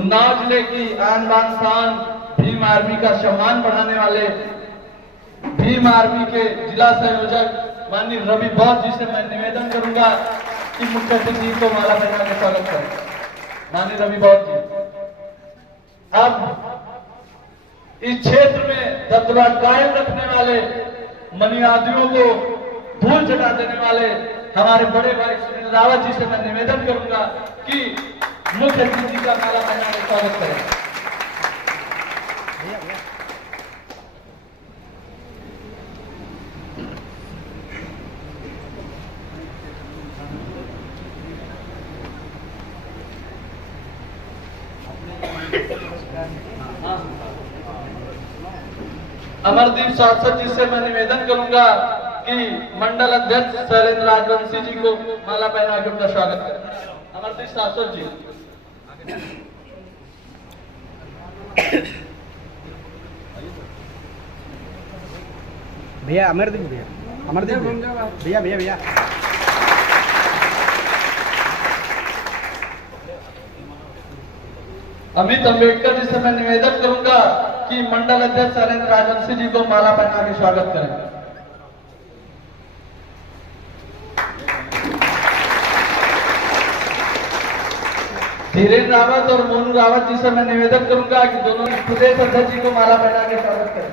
उन्नाव जिले की आन बान शान भीम आर्मी का सम्मान बढ़ाने वाले भीम आर्मी के जिला संयोजक माननीय रवि बौद्ध जी से मैं निवेदन करूंगा कि मुख्य अतिथि को माला पहना के स्वागत करें। माननीय रवि बौद्ध जी, अब इस क्षेत्र में दबदबा कायम रखने वाले मनीवादियों को धूल चटा देने वाले हमारे बड़े भाई सुनील रावत जी से मैं निवेदन करूंगा कि मुख्य अतिथि का माला पहना के स्वागत करें। अमरदीप सांसद जी से मैं निवेदन करूंगा कि मंडल अध्यक्ष शैलेंद्र राजवंशी जी को माला पहना के उनका स्वागत करें। अमरदीप सांसद जी। भैया अमरदीप भैया भैया अमित अंबेडकर जी से मैं निवेदन करूंगा कि मंडल अध्यक्ष शैलेंद्र राजवंशी जी को माला पहना के स्वागत करें। धीरेन्द्र रावत और मोनू रावत जी से मैं निवेदन करूंगा कि दोनों प्रदेश अध्यक्ष जी को माला पहना के स्वागत करें।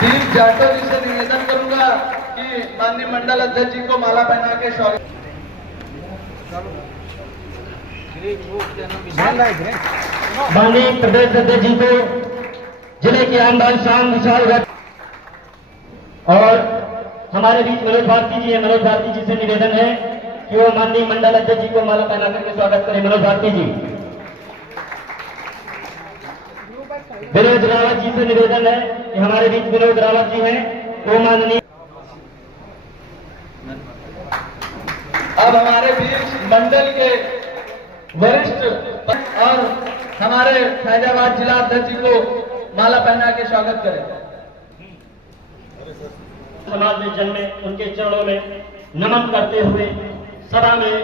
दीप जाटव जी से निवेदन करूंगा कि माननीय मंडल अध्यक्ष जी को माला पहना के स्वागत। माननीय प्रदेश अध्यक्ष जी को जिले के आमदान शान विशाल और हमारे बीच मनोज भारती जी है। मनोज भारती जी से निवेदन है कि वो माननीय मंडल अध्यक्ष जी को माला पहना करके स्वागत करें। मनोज भारती जी। विनोद रावत जी से निवेदन है कि हमारे बीच विनोद रावत जी हैं, वो माननीय। अब हमारे बीच मंडल के वरिष्ठ और हमारे फैजाबाद जिला अध्यक्ष जी को माला पहना के स्वागत करें। समाज में जन्मे उनके चरणों में नमन करते हुए सभा में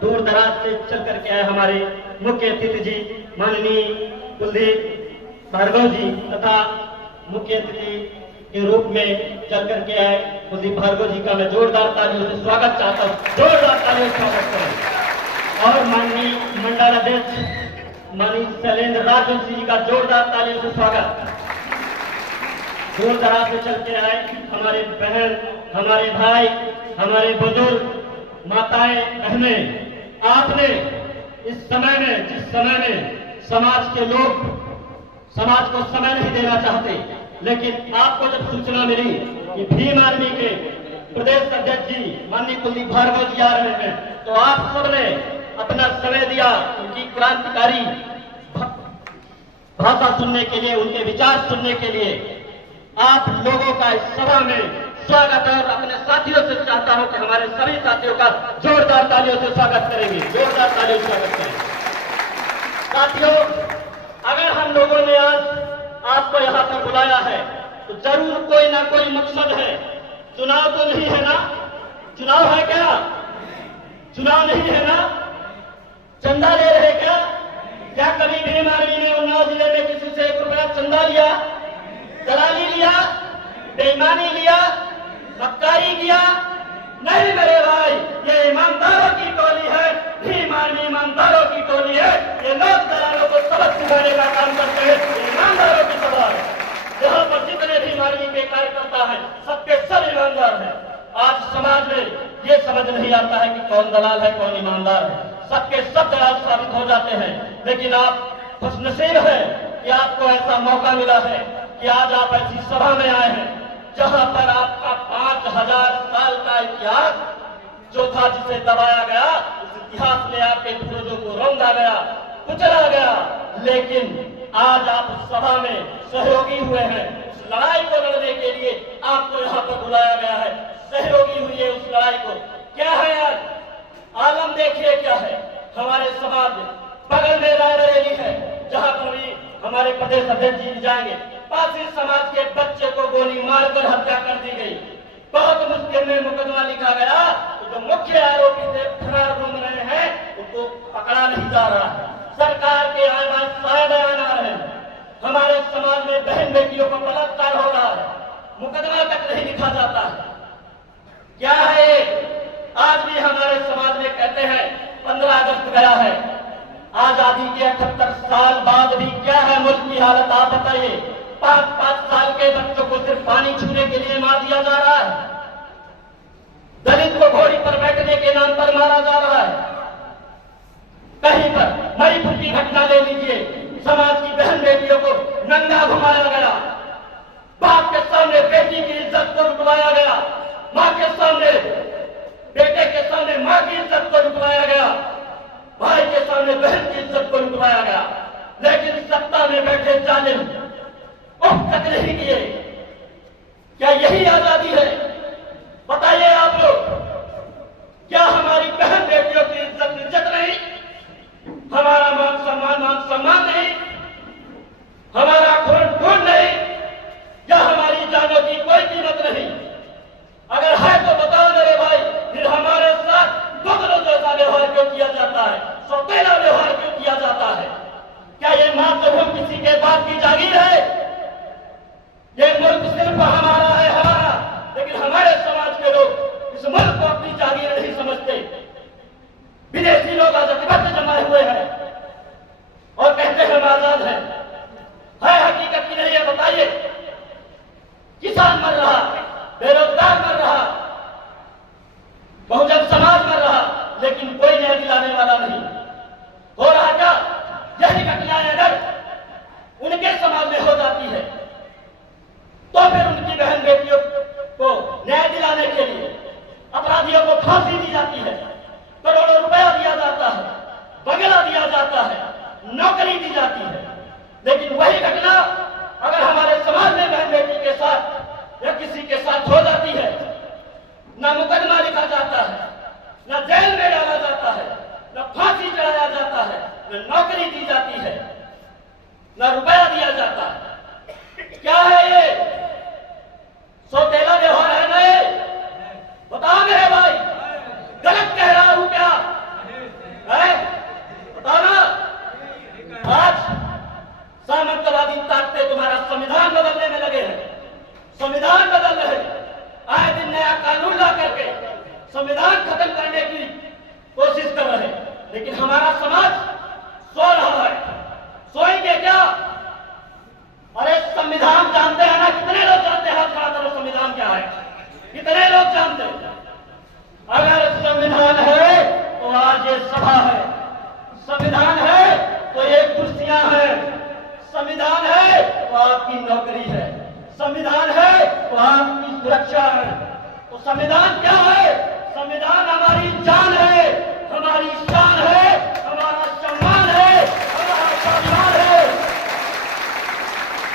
दूर दराज से चल करके आए हमारे मुख्य अतिथि जी माननीय कुलदीप भार्गव जी तथा मुख्य अतिथि के रूप में चल करके आए कुलदीप भार्गव जी का मैं जोरदार तालियों से स्वागत चाहता हूँ। जोरदार तालियों से स्वागत करें। और माननीय मंडल अध्यक्ष माननीय शैलेंद्र राजवंशी जी का जोरदार तालियों से स्वागत। दूर दराज से चल के आए हमारे बहन, हमारे भाई, हमारे बुजुर्ग, माताएं, बहनें, आपने इस समय में जिस समय में समाज के लोग समाज को समय नहीं देना चाहते, लेकिन आपको जब सूचना मिली कि भीम आर्मी के प्रदेश अध्यक्ष जी माननीय कुलदीप भार्गव जी आ रहे हैं, तो आप सबने अपना समय दिया उनकी क्रांतिकारी भाषा सुनने के लिए, उनके विचार सुनने के लिए। आप लोगों का इस सभा में स्वागत है और अपने साथियों से चाहता हूं कि हमारे सभी साथियों का जोरदार तालियों से स्वागत करेंगे। जोरदार तालियों से स्वागत करेंगे। साथियों, अगर हम लोगों ने आज आपको यहाँ पर बुलाया है तो जरूर कोई ना कोई मकसद है। चुनाव तो नहीं है ना? चुनाव है क्या? चुनाव नहीं है ना? चंदा ले रहे क्या? क्या कभी भीम आर्मी ने उन्नाव जिले में किसी से 1 रुपया चंदा लिया? दलाली लिया? बेईमानी लिया? मक्कारी किया? नहीं मेरे भाई, ये ईमानदारों की टोली है। भीम आर्मी ईमानदारों की टोली है। ये लोग दलालों को सबक सिखाने का काम करते हैं। ईमानदारों की सभा है। यहाँ पर जितने भीम आर्मी के कार्यकर्ता हैं, सबके सब ईमानदार हैं। आज समाज में ये समझ नहीं आता है कि कौन दलाल है, कौन ईमानदार है। सबके सब दलाल साबित हो जाते हैं। लेकिन आप खुशनसीब हैं कि आपको ऐसा मौका मिला है कि आज आप ऐसी सभा में आए हैं जहां पर आपका 5000 साल का इतिहास जो था, जिसे दबाया गया, उस इतिहास में आपके पूर्वजों को रौंदा गया, कुचला गया। लेकिन आज आप उस सभा में सहयोगी हुए हैं। उस लड़ाई को लड़ने के लिए आपको यहाँ पर बुलाया गया है। सहयोगी हुई है उस लड़ाई को। क्या है आज आलम देखिए क्या है हमारे समाज में। बगल में रायबरेली है जहाँ पर भी हमारे प्रदेश अध्यक्ष जी जाएंगे। पासी समाज के बच्चे को गोली मारकर हत्या कर दी गई। बहुत मुश्किल में रखा गया तो जो मुख्य आरोपी थे फरार घूम रहे हैं उनको पकड़ा नहीं जा रहा है। सरकार के आए साए बयान आ रहे हैं, हमारे समाज में बहन बेटियों को बलात्कार हो रहा है, मुकदमा तक नहीं लिखा जाता है। क्या है ये? आज भी हमारे समाज में कहते हैं 15 अगस्त गया है, आजादी के 78 साल बाद भी क्या है मुल्क की हालत, आप बताइए। 5-5 साल के बच्चों को सिर्फ पानी छूने के लिए मार दिया जा रहा है, दलित को घोड़ी पर बैठने के नाम पर मारा जा रहा है। कहीं पर मणिपुर की घटना ले लीजिए, समाज की बहन बेटियों को नंगा घुमाया गया, बाप के सामने बेटी की इज्जत को लुटवाया गया, माँ के सामने बेटे के सामने माँ की इज्जत को लुटवाया गया, भाई के सामने बहन की इज्जत को लुटवाया गया। लेकिन सत्ता में बैठे जालिम उफ तक नहीं किए। क्या यही आजादी है? बताइए आप लोग, क्या हमारी बहन बेटियों की इज्जत नहीं, हमारा मान सम्मान नहीं, हमारा खून नहीं, या हमारी जानों की कोई कीमत नहीं? अगर है तो बताओ मेरे भाई, फिर हमारे साथ दोगलों जैसा व्यवहार क्यों किया जाता है, सौतेला व्यवहार क्यों किया जाता है? क्या ये मातृभूमि किसी के बाप की जागीर है? ये मुल्क सिर्फ हमारा है, हमारा, लेकिन हमारे समाज के लोग इस मुल्क को अपनी जागीर नहीं समझते। विदेशी लोग आज अधिपत्य जमाए हुए हैं और कहते हैं हम आजाद हैं। है हकीकत की नहीं है? बताइए। किसान मर रहा, बेरोजगार मर रहा, बहुजन समाज मर रहा, लेकिन कोई न्याय दिलाने वाला नहीं हो रहा। क्या यही घटनाएं अगर उनके समाज में हो जाती है तो फिर उनकी बहन बेटियों को न्याय दिलाने के लिए अपराधियों को फांसी दी जाती है, करोड़ों रुपया दिया जाता है, बंगला दिया जाता है, नौकरी दी जाती है। लेकिन वही घटना अगर हमारे समाज में बहन बेटी के साथ या किसी के साथ हो जाती है, न मुकदमा लिखा जाता है, न जेल में डाला जाता है, न फांसी चढ़ाया जाता है, न नौकरी दी जाती है, न रुपया दिया जाता है। क्या है ये? सौतेला व्यवहार है ना ये? बताओ मेरे भाई, गलत कह रहा हूं क्या है? बताओ ना। आज सामंतवादी ताकतें तुम्हारा संविधान बदलने में लगे हैं, संविधान बदल रहे, आए दिन नया कानून ला करके संविधान खत्म करने की कोशिश कर रहे, लेकिन हमारा समाज सो रहा है। सोएंगे क्या? अरे संविधान जानते हैं ना? कितने लोग जानते हैं? हाथ खड़ा करो, संविधान क्या है? कितने लोग जानते हैं? अगर संविधान है तो आज ये सभा है, संविधान है तो ये कुर्सियां हैं, संविधान है तो आपकी नौकरी है, संविधान है तो आपकी सुरक्षा है। तो संविधान क्या है? संविधान हमारी जान है, हमारी शान है, हमारा सम्मान है, हमारा सम्मान है।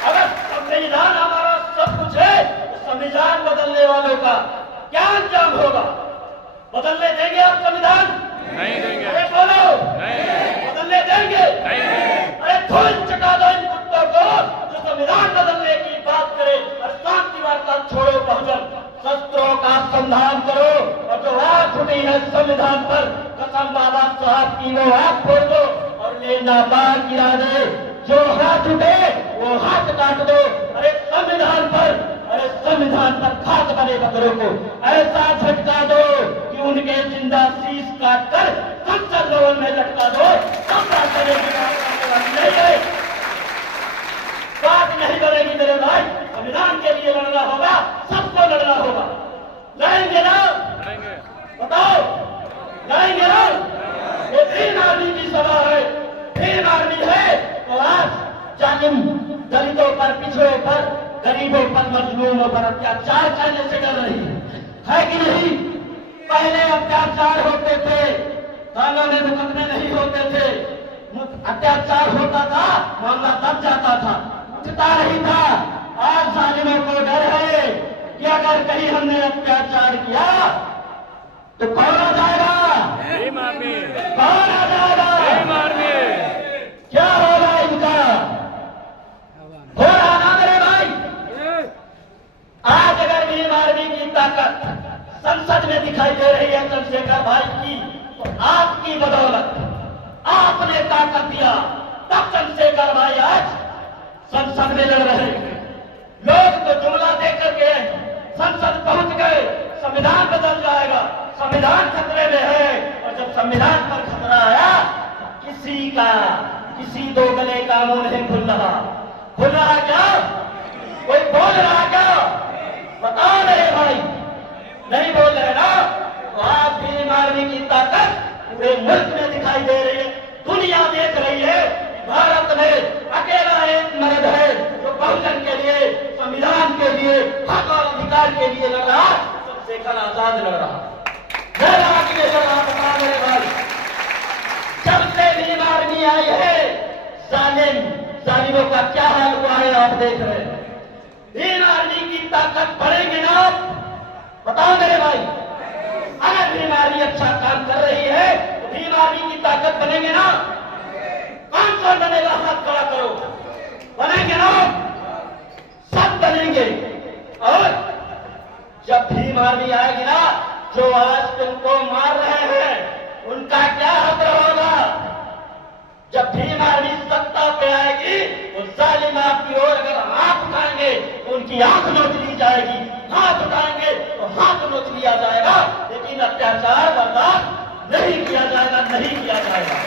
अगर संविधान हमारा सब कुछ है तो संविधान बदलने वालों का क्या अंजाम होगा? बदलने देंगे आप संविधान? नहीं देंगे। अरे बोलो, नहीं। बदलने देंगे? नहीं। अरे धूल चटा दो इन कुत्तों को जो संविधान बदलने की बात करे। और शांति वार्ता छोड़ो, बहुजन शस्त्रों का संधान करो, और जो आंख उठी है संविधान पर, कसम बाबा साहब की वो आंख फोड़ दो और लेना पार गिरा दे। जो हाथ उठे वो हाथ काट दो। अरे संविधान पर खास बने बकरों को ऐसा झटका दो कि उनके जिंदा शीश काट कर संसद भवन में लटका दो। बात नहीं बनेगी मेरे भाई, संविधान के लिए लड़ना होगा, सबको लड़ना होगा। लड़ेंगे ना? बताओ, लड़ेंगे ना? ये भीम आर्मी की सभा है, भीम आर्मी है तो आज जालिम दलितों पर, पिछड़ों पर, गरीबों पर, मजलूमों पर अत्याचार करने से डर रही है कि नहीं? पहले अत्याचार होते थे, थानों में मुकदमे नहीं होते थे, अत्याचार होता था, मामला दब जाता था, उठता नहीं था। आज जालिमों को डर है कि अगर कहीं हमने अत्याचार किया तो कौन आ जाएगा? कौन आ जाएगा? क्या होगा इनका? हो रहा ना मेरे भाई? आज अगर भीम आर्मी की ताकत संसद में दिखाई दे रही है चंद्रशेखर भाई की, तो आपकी बदौलत आपने ताकत दिया, तब चंद्रशेखर भाई आज संसद में लड़ रहे हैं। लोग तो जुमला देकर के संसद पहुंच गए, संविधान बदल जाएगा, संविधान खतरे में है। और जब संविधान पर खतरा आया, किसी दो गले का मुंह नहीं खुल रहा क्या? कोई बोल रहा क्या? बता रहे भाई, नहीं बोल रहे ना? तो आज भीम आर्मी की ताकत पूरे मुल्क में दिखाई दे रही है, दुनिया देख रही है। भारत में अकेला एक मर्द है जो बहुजन के लिए, संविधान के लिए, हक और अधिकार के लिए लड़ रहा, चंद्रशेखर आजाद लड़ रहा, बता मेरे भाई। जब से भीम आर्मी आई है, जालिमों का क्या हाल हुआ है आप देख रहे हैं। भीम आर्मी की ताकत बढ़ेगी ना आप? बताओ मेरे भाई, अगर भीम आर्मी अच्छा काम कर रही है तो भीम आर्मी की ताकत बनेंगे ना? कौन बनेगा? हाथ खड़ा करो। बनेंगे ना? सब बनेंगे। और जब भीम आर्मी आएगी ना, जो आज तुमको मार रहे हैं उनका क्या हक होगा? जब भीम आर्मी सत्ता पे आएगी तो जालिम आपकी ओर अगर हाथ उठाएंगे तो उनकी आंख नोच ली जाएगी, हाथ उठाएंगे तो हाथ नोच लिया जाएगा, लेकिन अत्याचार बर्दाश्त नहीं किया जाएगा, नहीं किया जाएगा।